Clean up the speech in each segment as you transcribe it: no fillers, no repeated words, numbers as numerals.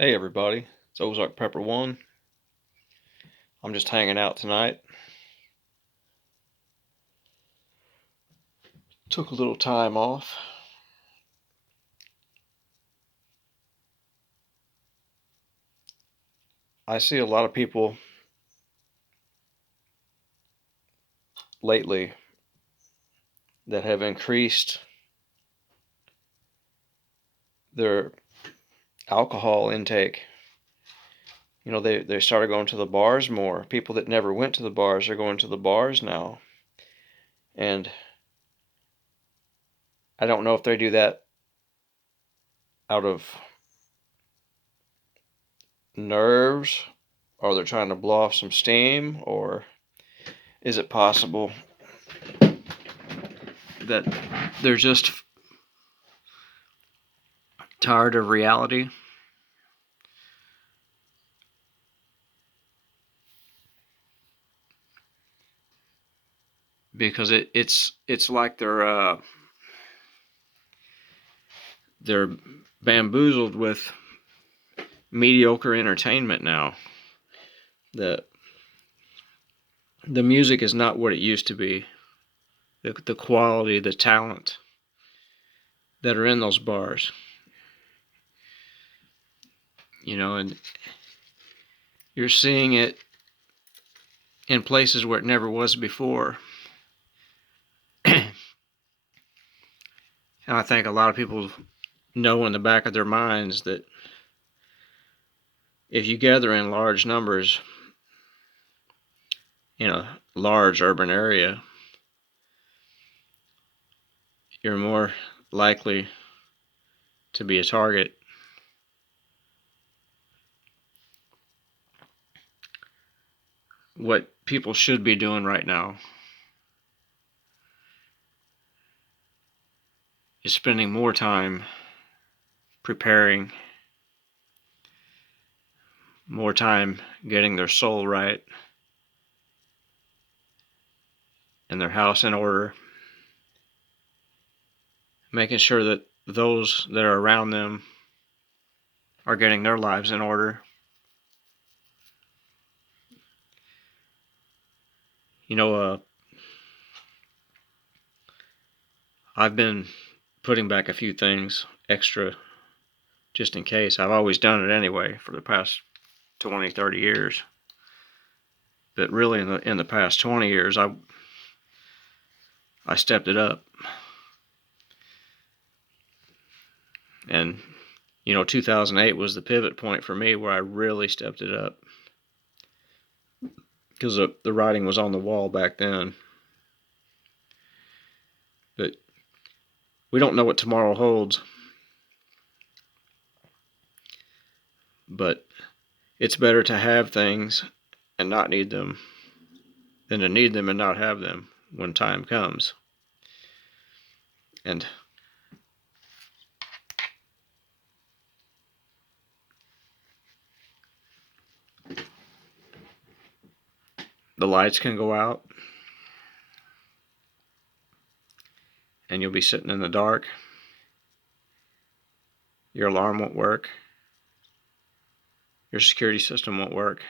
Hey everybody, it's Ozark Prepper One. I'm just hanging out tonight. Took a little time off. I see a lot of people lately that have increased their alcohol intake. They started going to the bars more. People that never went to the bars are going to the bars now. And I don't know if they do that out of nerves or they're trying to blow off some steam, or is it possible that they're just tired of reality? Because it's like they're bamboozled with mediocre entertainment now. The the music is not what it used to be. The quality, the talent that are in those bars, and you're seeing it in places where it never was before. And I think a lot of people know in the back of their minds that if you gather in large numbers in a large urban area, you're more likely to be a target. What people should be doing right now is spending more time preparing, more time getting their soul right and their house in order, making sure that those that are around them are getting their lives in order. You know, I've been putting back a few things extra just in case. I've always done it anyway for the past 20, 30 years. But really in the past 20 years, I stepped it up. And 2008 was the pivot point for me where I really stepped it up, because the writing was on the wall back then. But we don't know what tomorrow holds. But it's better to have things and not need them than to need them and not have them when time comes. And the lights can go out and you'll be sitting in the dark. Your alarm won't work. Your security system won't work.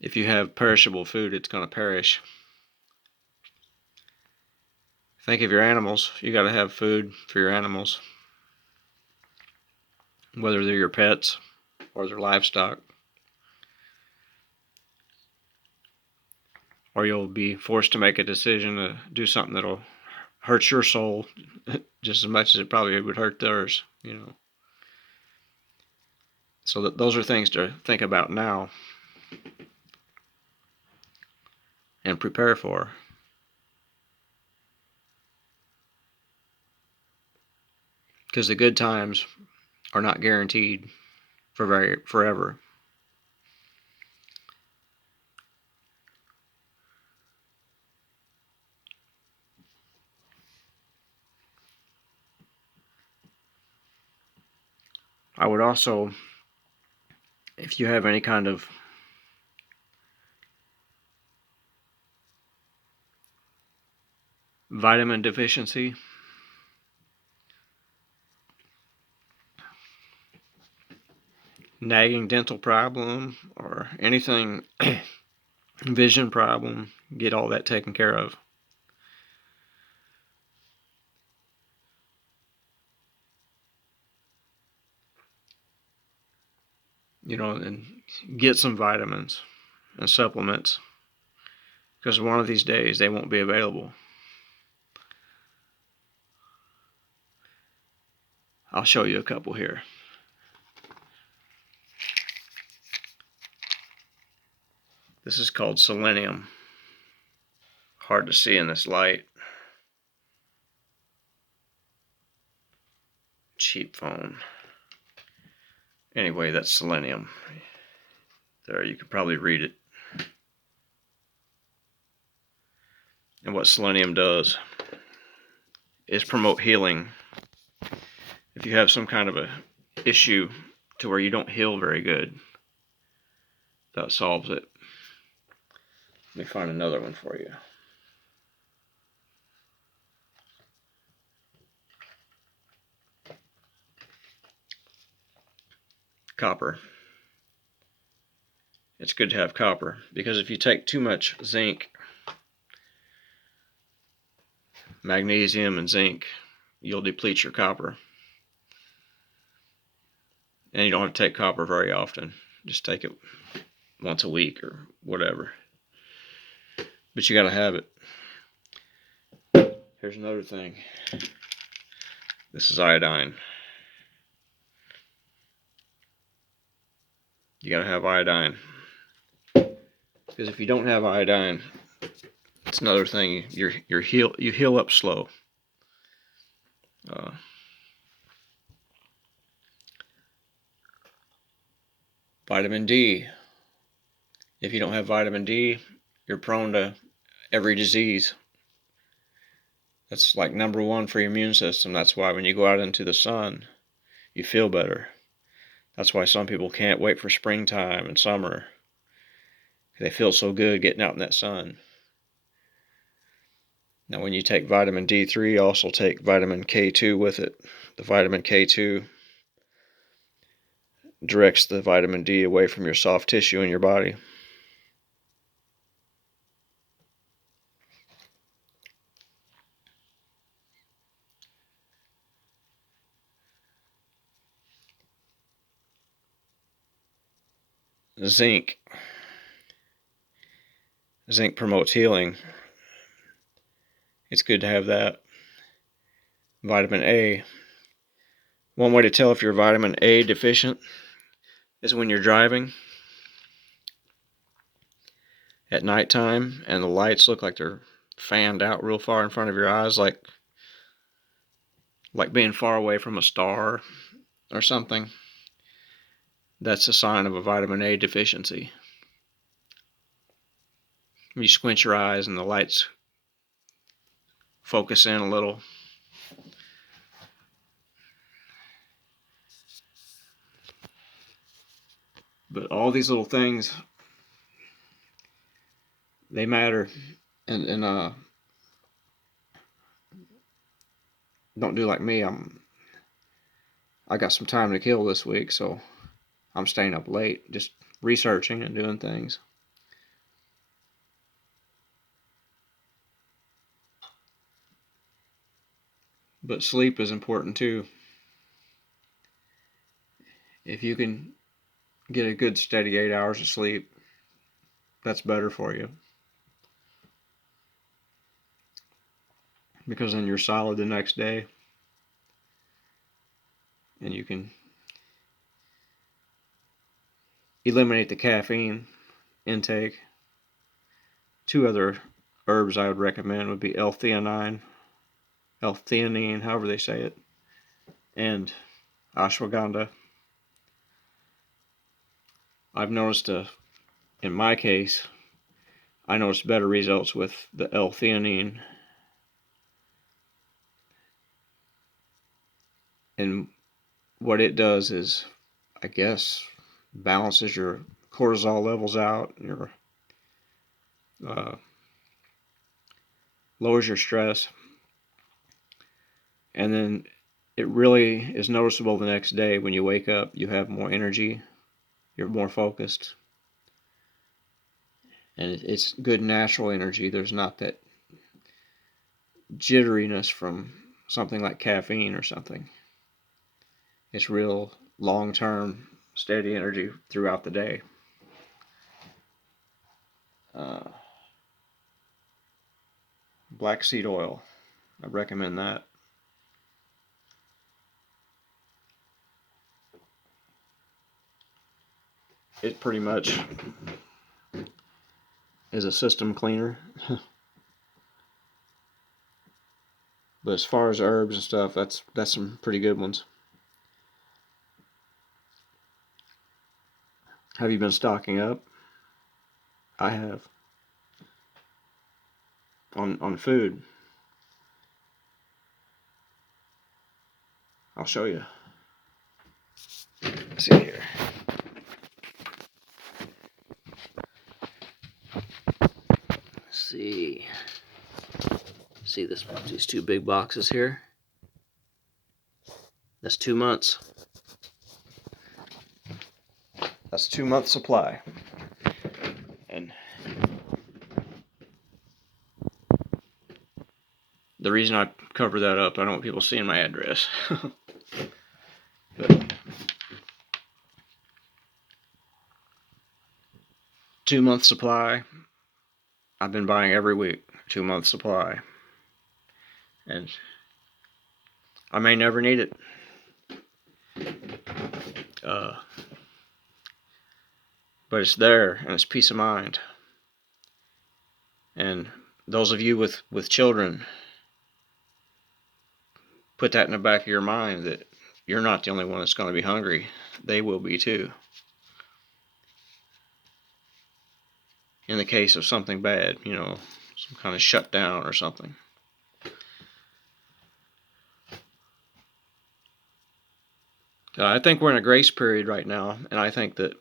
If you have perishable food, it's going to perish. Think of your animals. You got to have food for your animals, whether they're your pets or their livestock, or you'll be forced to make a decision to do something that'll hurt your soul just as much as it probably would hurt theirs. So those are things to think about now and prepare for. Because the good times are not guaranteed forever. I would also, if you have any kind of vitamin deficiency, nagging dental problem, or anything, vision problem, get all that taken care of. And get some vitamins and supplements, because one of these days they won't be available. I'll show you a couple here. This is called selenium. Hard to see in this light. Cheap phone. Anyway, that's selenium. There, you can probably read it. And what selenium does is promote healing. If you have some kind of a issue to where you don't heal very good, that solves it. Let me find another one for you. Copper. It's good to have copper, because if you take too much zinc, magnesium and zinc, you'll deplete your copper. And you don't have to take copper very often. Just take it once a week or whatever. But you gotta have it. Here's another thing. This is iodine. You gotta have iodine. Because if you don't have iodine, it's another thing. You heal up slow. Vitamin D. If you don't have vitamin D, you're prone to every disease. That's like number one for your immune system. That's why when you go out into the sun, you feel better. That's why some people can't wait for springtime and summer. They feel so good getting out in that sun. Now when you take vitamin D3, also take vitamin K2 with it. The vitamin K2 directs the vitamin D away from your soft tissue in your body. Zinc. Zinc promotes healing. It's good to have that. Vitamin A. One way to tell if you're vitamin A deficient is when you're driving at nighttime and the lights look like they're fanned out real far in front of your eyes, like being far away from a star or something. That's a sign of a vitamin A deficiency. You squint your eyes and the lights focus in a little. But all these little things, they matter. And don't do like me. I got some time to kill this week, so I'm staying up late just researching and doing things. But sleep is important too. If you can get a good steady 8 hours of sleep, that's better for you. Because then you're solid the next day. And you can eliminate the caffeine intake. Two other herbs I would recommend would be L-theanine, however they say it, and ashwagandha. I've noticed, in my case, I noticed better results with the L-theanine. And what it does is, I guess, balances your cortisol levels out, your lowers your stress. and then it really is noticeable the next day when you wake up. You have more energy, you're more focused, and it's good natural energy. There's not that jitteriness from something like caffeine or something. It's real long-term, steady energy throughout the day. Black seed oil, I recommend that. It pretty much is a system cleaner. But as far as herbs and stuff, that's some pretty good ones. Have you been stocking up? I have. On food. I'll show you. Let's see here. Let's see. See these two big boxes here? That's 2 months. That's 2 months supply. And the reason I cover that up, I don't want people seeing my address. But 2 months supply. I've been buying every week. 2 months supply. And I may never need it. But it's there, and it's peace of mind. And those of you with children, put that in the back of your mind that you're not the only one that's going to be hungry. They will be too. In the case of something bad, some kind of shutdown or something. I think we're in a grace period right now, and I think that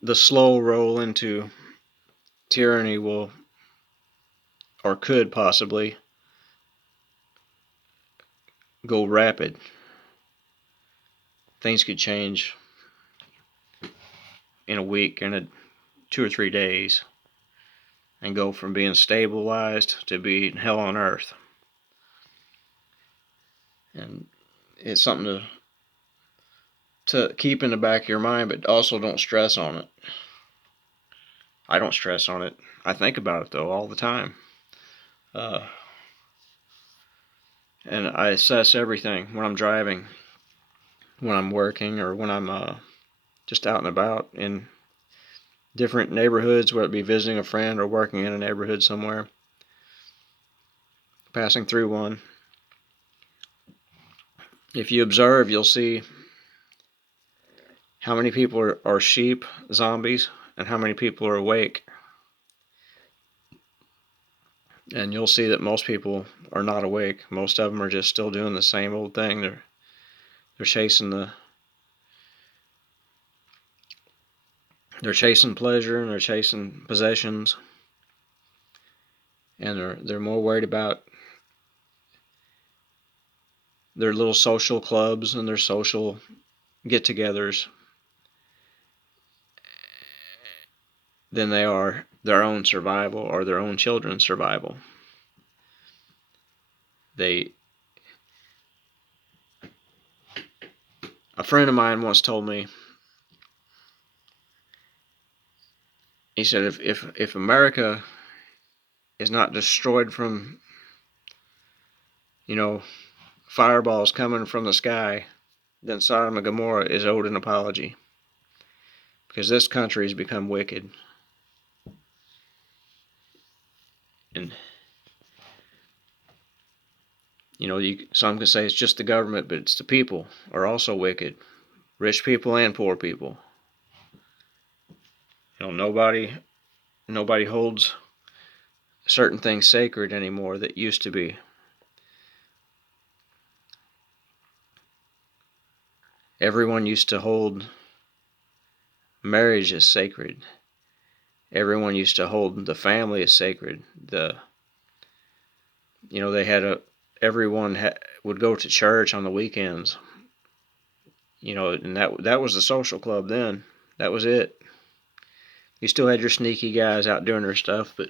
the slow roll into tyranny will, or could possibly, go rapid. Things could change in a week, in 2 or 3 days, and go from being stabilized to being hell on earth. And it's something to keep in the back of your mind, but also don't stress on it. I don't stress on it. I think about it though all the time. And I assess everything when I'm driving, when I'm working, or when I'm just out and about in different neighborhoods, whether it be visiting a friend or working in a neighborhood somewhere, passing through one. If you observe, you'll see how many people are sheep, zombies, and how many people are awake. And you'll see that most people are not awake. Most of them are just still doing the same old thing. They're chasing pleasure, and they're chasing possessions, and they're more worried about their little social clubs and their social get-togethers than they are their own survival or their own children's survival. A friend of mine once told me, he said, if America is not destroyed from, fireballs coming from the sky, then Sodom and Gomorrah is owed an apology. Because this country has become wicked. And, some can say it's just the government, but it's the people are also wicked. Rich people and poor people. Nobody holds certain things sacred anymore that used to be. Everyone used to hold marriage as sacred, everyone used to hold the family as sacred. They had everyone would go to church on the weekends. And that was the social club then. That was it. You still had your sneaky guys out doing their stuff, but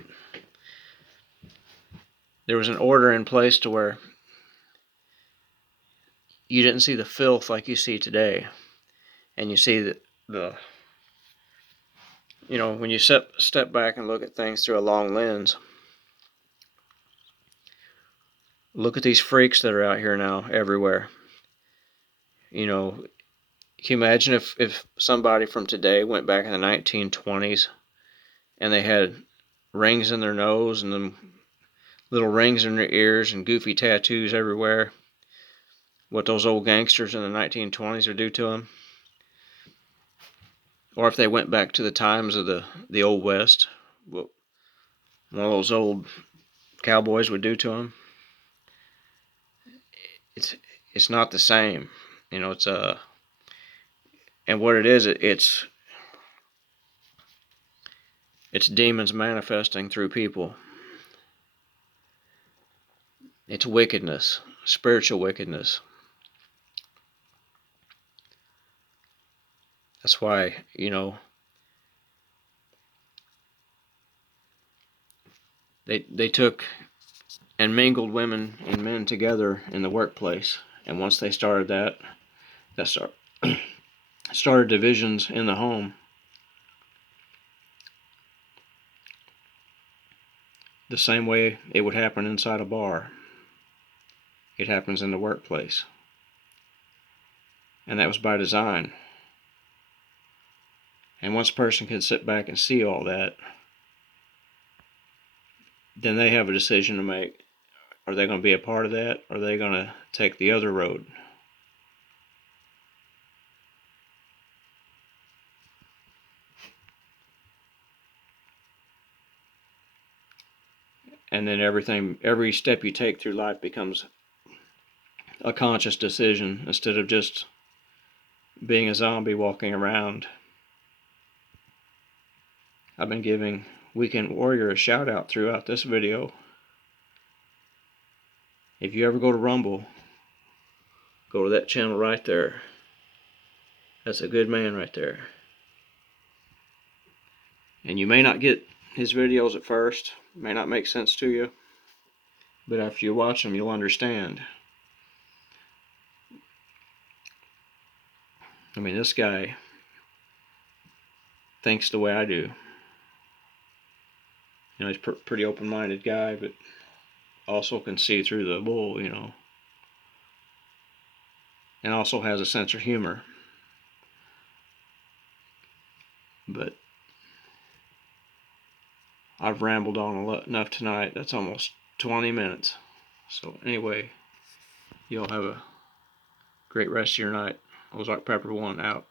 there was an order in place to where you didn't see the filth like you see today. And you see when you step back and look at things through a long lens, look at these freaks that are out here now everywhere. Can you imagine if somebody from today went back in the 1920s and they had rings in their nose and them little rings in their ears and goofy tattoos everywhere? What those old gangsters in the 1920s would do to them? Or if they went back to the times of the Old West, what one of those old cowboys would do to them? It's not the same. It's and what it is, it's demons manifesting through people. It's wickedness, spiritual wickedness. That's why, they took and mingled women and men together in the workplace. And once they started that started divisions in the home. The same way it would happen inside a bar. It happens in the workplace. And that was by design. And once a person can sit back and see all that, then they have a decision to make. Are they going to be a part of that? Or are they going to take the other road? And then every step you take through life becomes a conscious decision instead of just being a zombie walking around. I've been giving Weekend Warrior a shout out throughout this video. If you ever go to Rumble, go to that channel right there. That's a good man right there. And you may not get his videos at first, may not make sense to you, but after you watch them, you'll understand. I mean, this guy thinks the way I do. He's a pretty open-minded guy, but also can see through the bull, and also has a sense of humor. But I've rambled on enough tonight. That's almost 20 minutes. So anyway, y'all have a great rest of your night. Ozark Pepper 1 out.